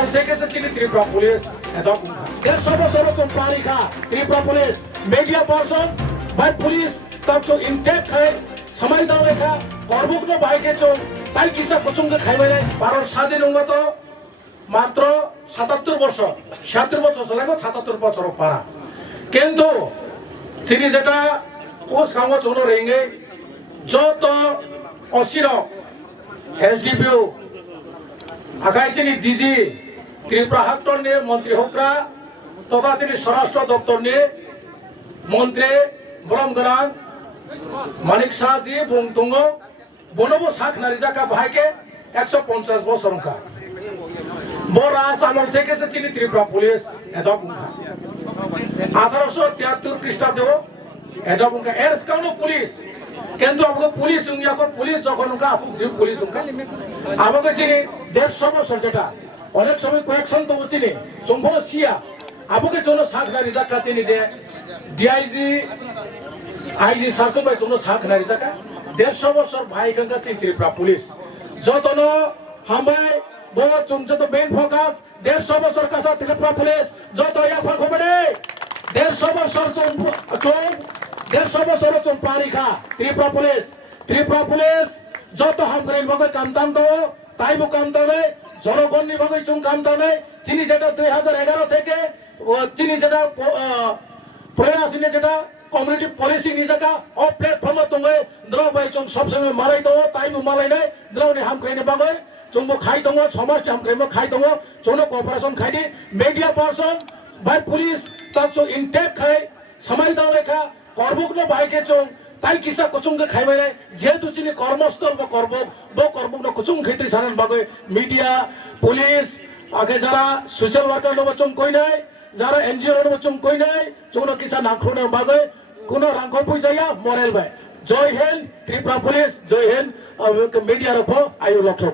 আমল থেকে এসেছিল ত্রিপুরা পুলিশ দেড়শো বছর পারিখা ত্রিপুরা পুলিশ মিডিয়া পার্সন বাই পুলিশ তার ইনটেক খায় সময় দাও লেখা কর্মগ্ন বাইকে চোখ তাই কিসা কুচুঙ্গে খাইবে ভারত স্বাধীন উন্নত মাত্র ৭৭ বছর ৭৭ বছর চলে ৭৭ বছর পারা কিন্তু তিনি যেটা পোষ কাম চুন রেঙ্গে যত অশির এসডিপিও আগাই চিনি ডিজি ত্রিপুরা হাক্টর নিয়ে মন্ত্রী হকরা তথা তিনি স্বরাষ্ট্র দপ্তর নিয়ে মন্ত্রী বরম গরাং মানিক শাহজি বুং তুঙ্গ বনবো শাক নারিজাকা ভাইকে ১৫০ বছর কা বরাস আমল থেকে চিনি ত্রিপুরা পুলিশ এদক 1873 খ্রিস্টাব্দ এদক এর কাউন পুলিশ কিন্তু আমাকে পুলিশ পুলিশ যখন পুলিশ আমাকে চিনি ১৫০ বছর যেটা অনেক সময় কয়েকশন তো চিনি সম্পূর্ণ সিয়া আমাকে জন্য শাক নারিজাকা চিনি যে ডিআইজি আইজি শাসন ভাই জন্য শাক নারিজাকা ১৫০ বছর ভাই গঙ্গা চিনি ত্রিপুরা পুলিশ যতন হামবাই বহুত যত মেন ফোকাস ১৫০ বছর কাছা ত্রিপুরা পুলিশ যত ইয়াফা খবরে ১৫০ বছর ১৫০ বছর পারিখা ত্রিপুরা পুলিশ যত হামগ্রেন ভাবে কামতাম তো তাই মু কামতাম নেই জনগণনি ভাবে চুম কামতাম নেই চিনি যেটা ২০১১ থেকে চিনি যেটা প্রয়াস নিয়ে যেটা কমিউনিটি পলিসি নিজেকা অ প্ল্যাটফর্ম তুমি দ্রব ভাই চুম সবসময় মারাই দো তাই মু মালাই নাই দ্রবনি হামগ্রেন ভাবে চুম্বো খাই দङ সমাজ হামগ্রেন খাই দङ চুনো কোঅপারেশন খাইদি মিডিয়া পার্সন বাই পুলিশ তার ইনটেক খাই সময় দাও লেখা কর্মগ্ন বাইকে চুং তাই কিসা কুচুঙ্গে খাইবে নাই যেহেতু চিনি কর্মস্থল বা কর্মগ্ন কুচুং খেতে সারেন বাগে মিডিয়া পুলিশ আগে যারা সোশ্যাল ওয়ার্কার লোক চুম কই নাই যারা এনজিও লোক চুম কই নাই চুনো কিসা নাখরুনের বাগে কোনো রাঙ্ক পুই যাইয়া মরেল বাই জয় হিন্দ ত্রিপুরা পুলিশ জয় হিন্দ মিডিয়া রখো আয়ু লক্ষ্য